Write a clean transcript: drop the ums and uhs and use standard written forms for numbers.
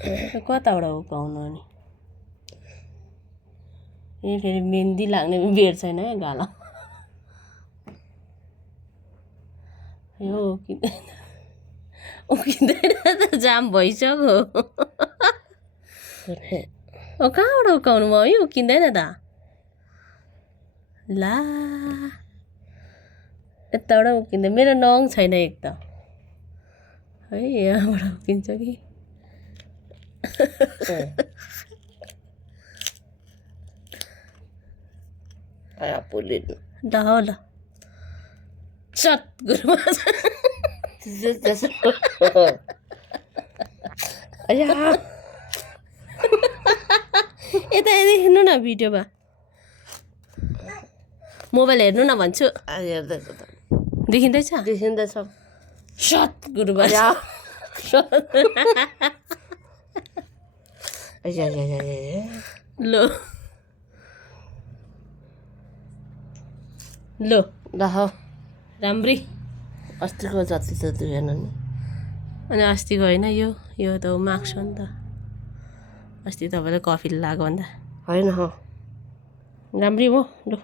कताबाट उकाउनु अनि यो फेरि मेहन्दी लाग्ने बेर छैन है गाला यो उकिँदैन त जाम भइसक्यो कहाँबाट उकाउनु भयो है उकिँदैन त ला यताबाट उकिँदैन मेरो नङ छैन एक त है यहाँबाट उकिन्छ कि ल ल सत गुरुमा यता हेर्नु न भिडियोमा मोबाइल हेर्नु न भन्छु देखिँदैछ देखिँदैछ सत गुरुमा लो लो ल राम्री अस्तिको जति त दुहेन नि अनि अस्तिको होइन यो त माग्छ नि त अस्ति तपाईँले कफी लगाएको भन्दा होइन राम्री हो लु